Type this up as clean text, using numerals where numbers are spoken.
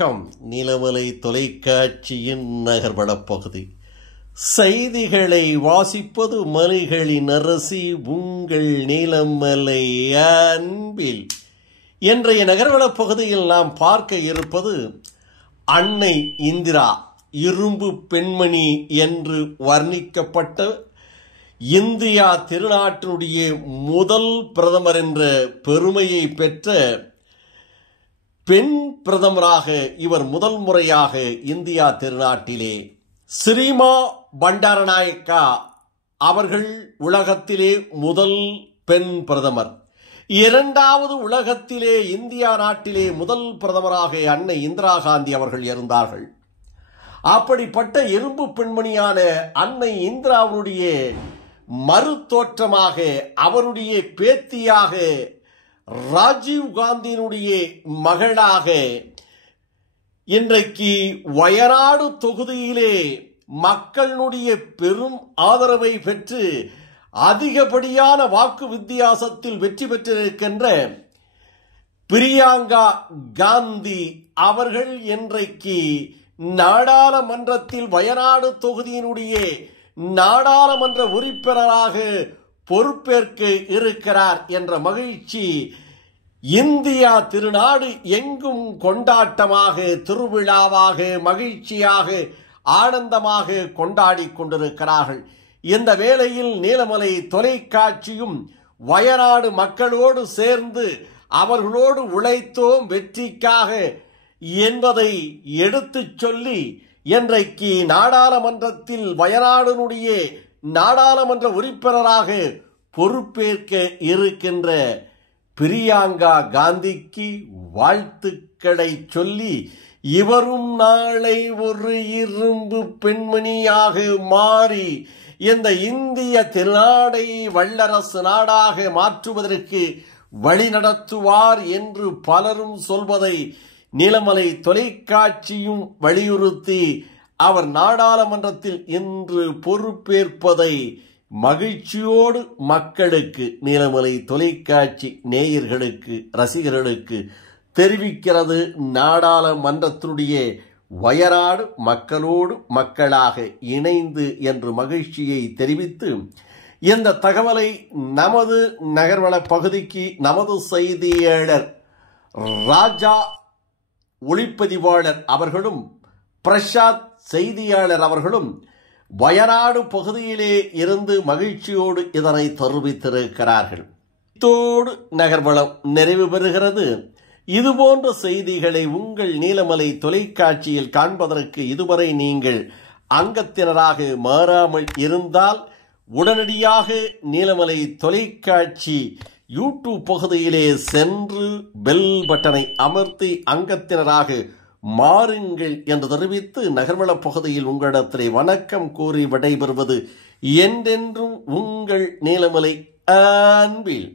வணக்கம். நிலமலை தொலைக்காட்சியின் நகர்வளப் பகுதி செய்திகளை வாசிப்பது மலைகளின் அரசி உங்கள் நீலமலை அன்பில். இன்றைய நகர்வளப் பகுதியில் நாம் பார்க்க இருப்பது அன்னை இந்திரா இரும்பு பெண்மணி என்று வர்ணிக்கப்பட்ட இந்தியா திருநாட்டினுடைய முதல் பிரதமர் என்ற பெருமையை பெற்ற பெண் பிரதமராக இவர் முதல் முறையாக இந்தியா திருநாட்டிலே ஸ்ரீமா பண்டாரநாயக்கா அவர்கள் உலகத்திலே முதல் பெண் பிரதமர். இரண்டாவது உலகத்திலே இந்தியா நாட்டிலே முதல் பிரதமராக அன்னை இந்திரா காந்தி அவர்கள் இருந்தார்கள். அப்படிப்பட்ட இரும்பு பெண்மணியான அன்னை இந்திராவுடைய மறுதோற்றமாக அவருடைய பேத்தியாக ராஜீவ் காந்தியினுடைய மகளாக இன்றைக்கு வயநாடு தொகுதியிலே மக்களுடைய பெரும் ஆதரவை பெற்று அதிகப்படியான வாக்கு வித்தியாசத்தில் வெற்றி பெற்றிருக்கின்ற பிரியங்கா காந்தி அவர்கள் இன்றைக்கு நாடாளுமன்றத்தில் வயநாடு தொகுதியினுடைய நாடாளுமன்ற உறுப்பினராக பொறுப்பேற்க இருக்கிறார் என்ற மகிழ்ச்சி இந்தியா திருநாடு எங்கும் கொண்டாட்டமாக, திருவிழாவாக, மகிழ்ச்சியாக, ஆனந்தமாக கொண்டாடி கொண்டிருக்கிறார்கள். இந்த வேளையில் நீலமலை தொலைக்காட்சியும் வயநாடு மக்களோடு சேர்ந்து அவர்களோடு உழைத்தோம் வெற்றிக்காக என்பதை எடுத்துச் சொல்லி இன்றைக்கு நாடாளுமன்றத்தில் வயநாடுனுடைய நாடாளுமன்ற உறுப்பினராக பொறுப்பேற்க இருக்கின்ற பிரியங்கா காந்திக்கு வாழ்த்துக்களை சொல்லி இவரும் நாளை ஒரு இரும்பு பெண்மணியாக மாறி இந்த இந்திய திருநாடை வல்லரசு நாடாக மாற்றுவதற்கு வழிநடத்துவார் என்று பலரும் சொல்வதை நீலமலை தொலைக்காட்சியும் வலியுறுத்தி அவர் நாடாளுமன்றத்தில் இன்று பொறுப்பேற்பதை மகிழ்ச்சியோடு மக்களுக்கு, நீலமலை தொலைக்காட்சி நேயர்களுக்கு, ரசிகர்களுக்கு தெரிவிக்கிறது. நாடாளுமன்றத்தினுடைய வயநாடு மக்களோடு மக்களாக இணைந்து என்று மகிழ்ச்சியை தெரிவித்து இந்த தகவலை நமது நகர்வள பகுதிக்கு நமது செய்தியாளர் ராஜா ஒளிப்பதிவாளர் அவர்களும் பிரசாத் செய்தியாளர் அவர்களும் வயநாடு பகுதியிலே இருந்து மகிழ்ச்சியோடு இதனை தெரிவித்திருக்கிறார்கள். இத்தோடு நகர்வளம் நிறைவு பெறுகிறது. இதுபோன்ற செய்திகளை உங்கள் நீலமலை தொலைக்காட்சியில் காண்பதற்கு இதுவரை நீங்கள் அங்கத்தினராக மாறாமல் இருந்தால் உடனடியாக நீலமலை தொலைக்காட்சி யூடியூப் பகுதியிலே சென்று பெல் பட்டனை அமர்த்தி அங்கத்தினராக மாறுங்கள் என்று தெரிவித்து நகர்வள பகுதியில் உங்களிடத்திலே வணக்கம் கூறி விடைபெறுவது என்றென்றும் உங்கள் நீலமலை அன்பில்.